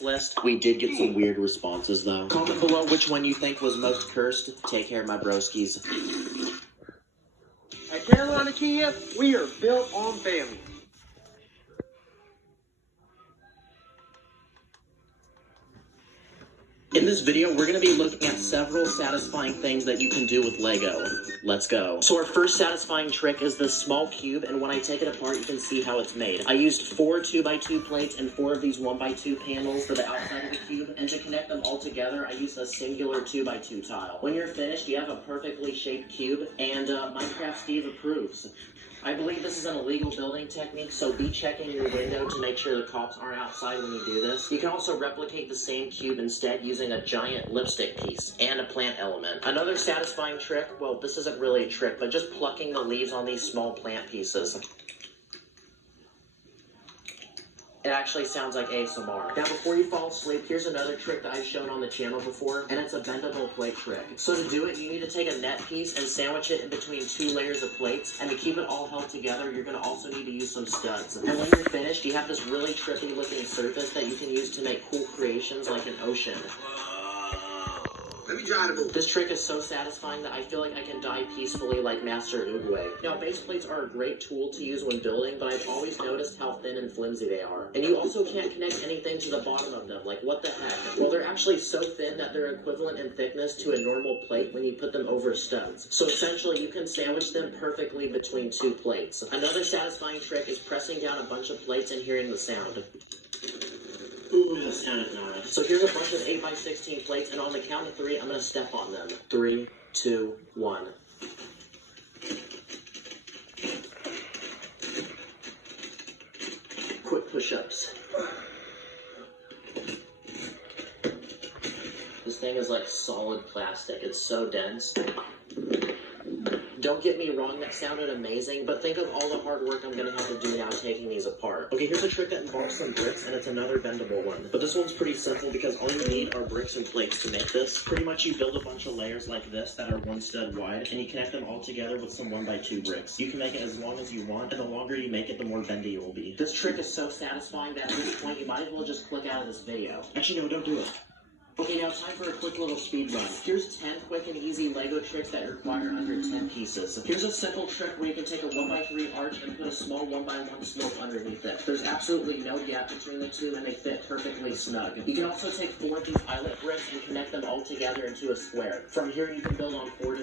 list. We did get some weird responses though. Comment below which one you think was most cursed. Take care, my broskies. At Carolina Kia, we are built on family. In this video, we're going to be looking at several satisfying things that you can do with Lego. Let's go. So our first satisfying trick is this small cube, and when I take it apart, you can see how it's made. I used 4 2x2 plates and 4 of these 1x2 panels for the outside of the cube, and to connect them all together, I used a singular 2x2 tile. When you're finished, you have a perfectly shaped cube, and Minecraft Steve approves. I believe this is an illegal building technique, so be checking your window to make sure the cops aren't outside when you do this. You can also replicate the same cube instead using a giant lipstick piece and a plant element. Another satisfying trick, well, this isn't really a trick, but just plucking the leaves on these small plant pieces. It actually sounds like ASMR. Now, before you fall asleep, here's another trick that I've shown on the channel before, and it's a bendable plate trick. So to do it, you need to take a net piece and sandwich it in between 2 layers of plates, and to keep it all held together, you're going to also need to use some studs. And when you're finished, you have this really trippy looking surface that you can use to make cool creations like an ocean. Let me try to move. This trick is so satisfying that I feel like I can die peacefully like Master Oogway. Now, base plates are a great tool to use when building, but I've always noticed how thin and flimsy they are. And you also can't connect anything to the bottom of them, like what the heck? Well, they're actually so thin that they're equivalent in thickness to a normal plate when you put them over studs. So essentially, you can sandwich them perfectly between 2 plates. Another satisfying trick is pressing down a bunch of plates and hearing the sound. Ooh, that sounded nice. So here's a bunch of 8x16 plates, and on the count of 3, I'm going to step on them. 3, 2, 1. Quick push-ups. This thing is like solid plastic. It's so dense. Don't get me wrong, that sounded amazing, but think of all the hard work I'm going to have to do now taking these apart. Okay, here's a trick that involves some bricks, and it's another bendable one. But this one's pretty simple because all you need are bricks and plates to make this. Pretty much you build a bunch of layers like this that are 1 stud wide, and you connect them all together with some 1x2 bricks. You can make it as long as you want, and the longer you make it, the more bendy it will be. This trick is so satisfying that at this point, you might as well just click out of this video. Actually, no, don't do it. Okay, now time for a quick little speed run. Here's 10 quick and easy Lego tricks that require under 10 pieces. Here's a simple trick where you can take a 1x3 arch and put a small 1x1 slope underneath it. There's absolutely no gap between the two, and they fit perfectly snug. You can also take 4 of these eyelet bricks and connect them all together into a square. From here, you can build on 4 different